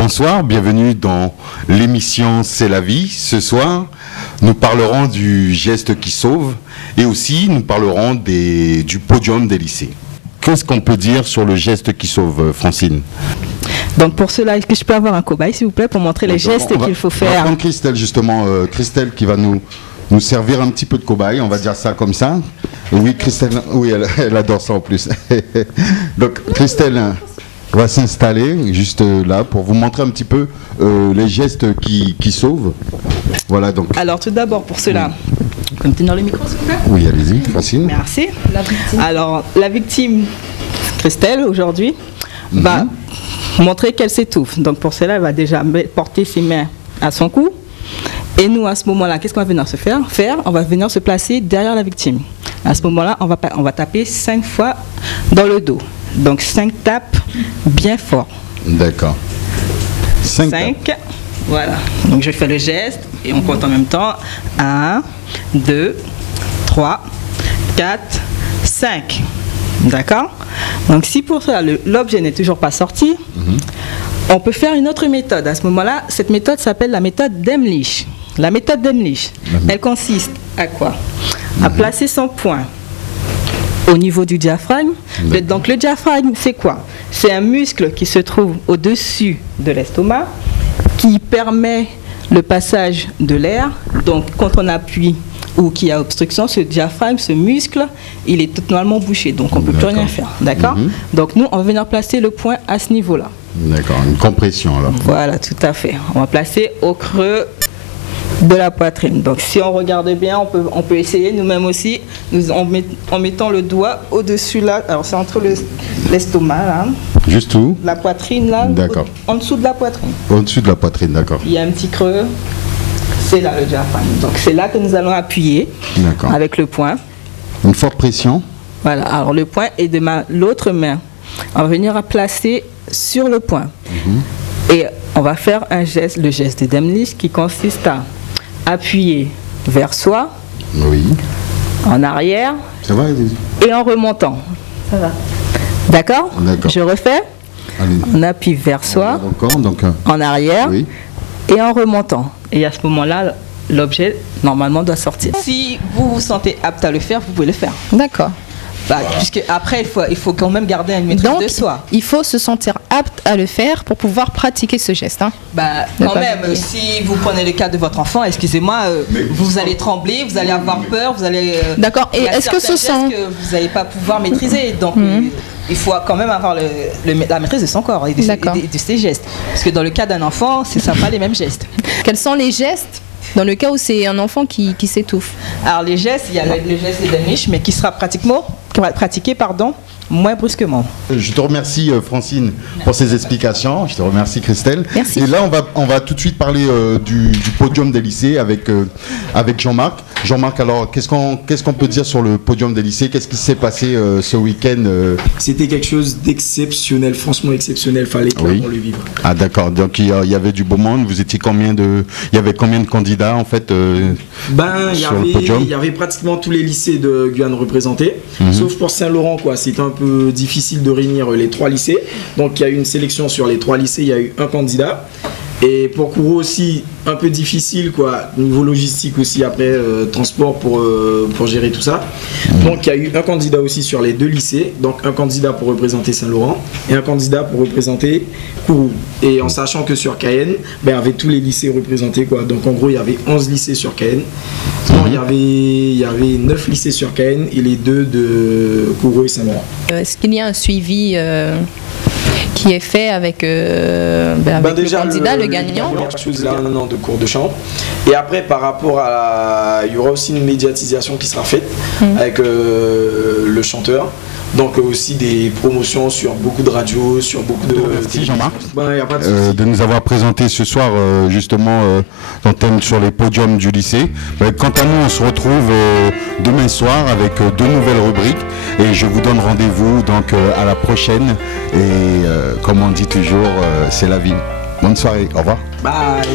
Bonsoir, bienvenue dans l'émission C'est la vie. Ce soir, nous parlerons du geste qui sauve et aussi nous parlerons du podium des lycées. Qu'est-ce qu'on peut dire sur le geste qui sauve, Francine? Donc pour cela, est-ce que je peux avoir un cobaye s'il vous plaît pour montrer les gestes qu'il faut faire? On va prendre Christelle justement, Christelle qui va nous servir un petit peu de cobaye, on va dire ça comme ça. Oui, Christelle, oui, elle adore ça en plus. Donc Christelle va s'installer juste là pour vous montrer un petit peu les gestes qui sauvent. Voilà donc. Alors tout d'abord pour cela, vous pouvez me tenir le micro s'il vous plaît? Oui, allez-y, Francine. Merci. Alors la victime, Christelle, aujourd'hui, va montrer qu'elle s'étouffe. Donc pour cela, elle va déjà porter ses mains à son cou. Et nous, à ce moment-là, qu'est-ce qu'on va venir se faire? On va venir se placer derrière la victime. À ce moment-là, on va taper 5 fois dans le dos. Donc 5 tapes bien fort. D'accord. 5. Voilà. Donc je fais le geste et on compte en même temps. 1, 2, 3, 4, 5. D'accord? Donc si pour cela l'objet n'est toujours pas sorti, on peut faire une autre méthode. À ce moment-là, cette méthode s'appelle la méthode d'Emlich. La méthode d'Emlich, elle consiste à quoi? À placer son poing au niveau du diaphragme. Donc le diaphragme, c'est quoi? C'est un muscle qui se trouve au-dessus de l'estomac, qui permet le passage de l'air. Donc quand on appuie ou qu'il y a obstruction, ce diaphragme, ce muscle, il est totalement bouché. Donc on ne peut plus rien faire. D'accord? Donc nous, on va venir placer le poing à ce niveau-là. D'accord, une compression alors. Voilà, tout à fait. On va placer au creux de la poitrine. Donc si on regarde bien, on peut essayer nous-mêmes aussi, en mettant le doigt au-dessus là, alors c'est entre l'estomac là. Juste où? La poitrine là. D'accord. En dessous de la poitrine. Au-dessus de la poitrine, d'accord. Il y a un petit creux, c'est là le diaphragme. Donc c'est là que nous allons appuyer avec le poing. Une forte pression. Voilà, alors le poing et de l'autre main, on va venir à placer sur le poing. Et on va faire un geste, le geste d'Emlich qui consiste à appuyer vers soi, en arrière, ça va, et en remontant. Ça va. D'accord? Je refais. Allez. On appuie vers soi, en arrière, et en remontant. Et à ce moment-là, l'objet, normalement, doit sortir. Si vous vous sentez apte à le faire, vous pouvez le faire. D'accord. Puisque après, il faut quand même garder une maîtrise de soi. Il faut se sentir apte à le faire pour pouvoir pratiquer ce geste. Hein. Quand même, si vous prenez le cas de votre enfant, excusez-moi, vous allez trembler, vous allez avoir peur, vous allez... D'accord, et est-ce que ce sont... que vous n'allez pas pouvoir maîtriser, donc il faut quand même avoir la maîtrise de son corps et de ses gestes. Parce que dans le cas d'un enfant, ce ne sont pas les mêmes gestes. Quels sont les gestes dans le cas où c'est un enfant qui s'étouffe? Alors les gestes, il y a le geste d'Emlich, mais qui sera pratiqué moins brusquement. Je te remercie Francine pour ces explications. Je te remercie Christelle. Merci. Et là on va tout de suite parler du podium des lycées avec Jean-Marc. Jean-Marc, alors qu'est-ce qu'on peut dire sur le podium des lycées? Qu'est-ce qui s'est passé ce week-end? C'était quelque chose d'exceptionnel, franchement exceptionnel. Fallait clairement le vivre. Ah d'accord. Donc il y avait du beau monde. Vous étiez il y avait combien de candidats en fait il y avait pratiquement tous les lycées de Guyane représentés, sauf pour Saint-Laurent quoi. C'était un peu difficile de réunir les 3 lycées. Donc il y a eu une sélection sur les 3 lycées. Il y a eu un candidat. Et pour Kourou aussi, un peu difficile quoi, niveau logistique aussi après, transport pour gérer tout ça. Donc il y a eu un candidat aussi sur les 2 lycées, donc un candidat pour représenter Saint-Laurent et un candidat pour représenter Kourou. Et en sachant que sur Cayenne, il y avait tous les lycées représentés quoi. Donc en gros il y avait 11 lycées sur Cayenne. Non, il y avait 9 lycées sur Cayenne et les 2 de Kourou et Saint-Laurent. Est-ce qu'il y a un suivi qui est fait avec déjà, le candidat, le gagnant? Un an de cours de chant. Et après, par rapport il y aura aussi une médiatisation qui sera faite avec le chanteur. Donc aussi des promotions sur beaucoup de radios, sur beaucoup de... Merci Jean-Marc de nous avoir présenté ce soir justement ton thème sur les podiums du lycée. Quant à nous, on se retrouve demain soir avec 2 nouvelles rubriques et je vous donne rendez-vous donc à la prochaine et comme on dit toujours, c'est la vie. Bonne soirée, au revoir. Bye.